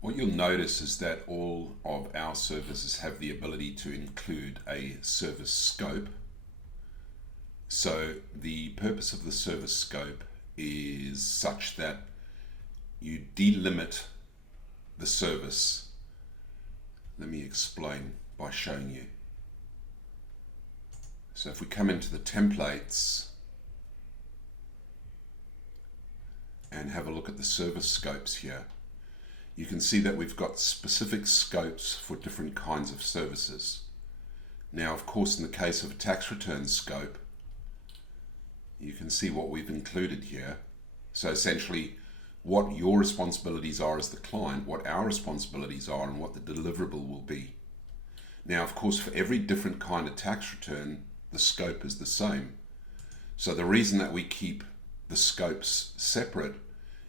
What you'll notice is that all of our services have the ability to include a service scope. So the purpose of the service scope is such that you delimit the service. Let me explain by showing you. So if we come into the templates and have a look at the service scopes here, you can see that we've got specific scopes for different kinds of services. Now, of course, in the case of a tax return scope, you can see what we've included here. So essentially, what your responsibilities are as the client, what our responsibilities are, and what the deliverable will be. Now, of course, for every different kind of tax return, the scope is the same. So the reason that we keep the scopes separate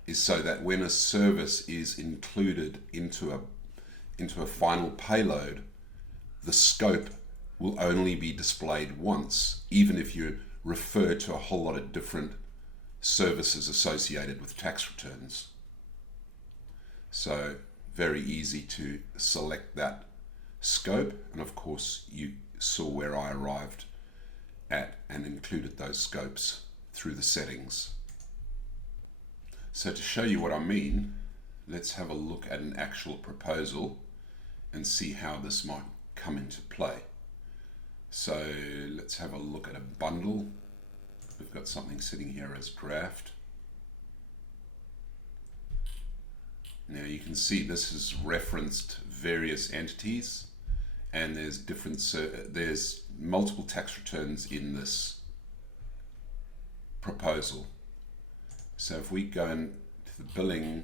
is so that when a service is included into a final payload, the scope will only be displayed once, even if you refer to a whole lot of different services associated with tax returns. So very easy to select that scope, and of course you saw where I arrived at and included those scopes through the settings. So to show you what I mean, let's have a look at an actual proposal and see how this might come into play. So let's have a look at a bundle. We've got something sitting here as draft. Now you can see this has referenced various entities, and there's multiple tax returns in this proposal. So if we go into the billing,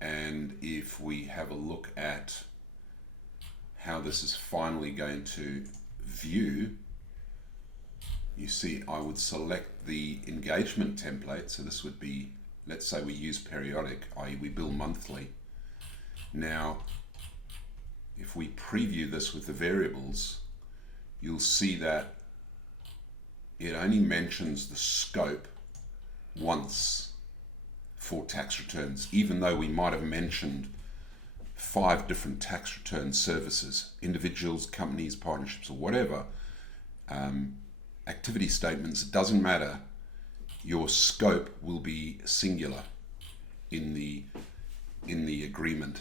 and if we have a look at how this is finally going to view, you see I would select the engagement template. So this would be, let's say we use periodic, i.e. we bill monthly. Now, if we preview this with the variables, you'll see that it only mentions the scope once for tax returns, even though we might have mentioned 5 different tax return services, individuals, companies, partnerships, or whatever, activity statements. It doesn't matter, your scope will be singular in the agreement